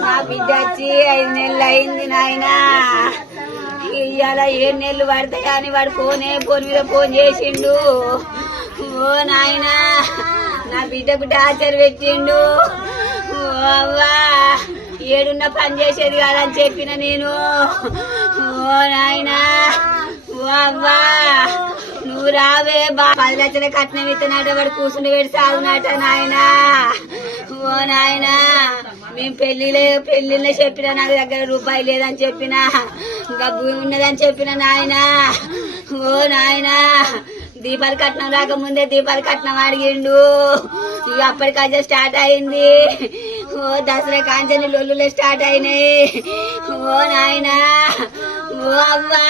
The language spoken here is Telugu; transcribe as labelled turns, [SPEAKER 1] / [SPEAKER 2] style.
[SPEAKER 1] మా బిడ్డ వచ్చి ఐదు నెలలు అయింది నాయన. ఇవాళ ఏడు నెలలు పడతాయా అని వాడు ఫోనే ఫోన్ మీద ఫోన్ చేసిండు. ఓ నాయన నా బిడ్డకు టార్చర్ పెట్టిండు. ఓ అవ్వా ఏడున్న పని చేసేది కాదని చెప్పిన నేను. ఓ నాయనా ఓ అవ్వా నువ్వు రావే బా. పది లక్షల కట్నం ఇస్తున్నాట వాడు కూర్చుని పెడి సాగునాట నాయనా. ఓ నాయనా మేము పెళ్ళిలే పెళ్ళిలో చెప్పిన నాకు దగ్గర రూపాయి లేదని చెప్పిన ఇంకా భూమి ఉన్నదని చెప్పిన నాయన ఓ నాయన దీపాలు కట్నం రాకముందే దీపాలు కట్నం అడిగిండు ఇక అప్పటికల్లా స్టార్ట్ అయింది ఓ దసరా కాంచని లొల్లులే స్టార్ట్ అయినాయి ఓ నాయనా ఓ అవ్వా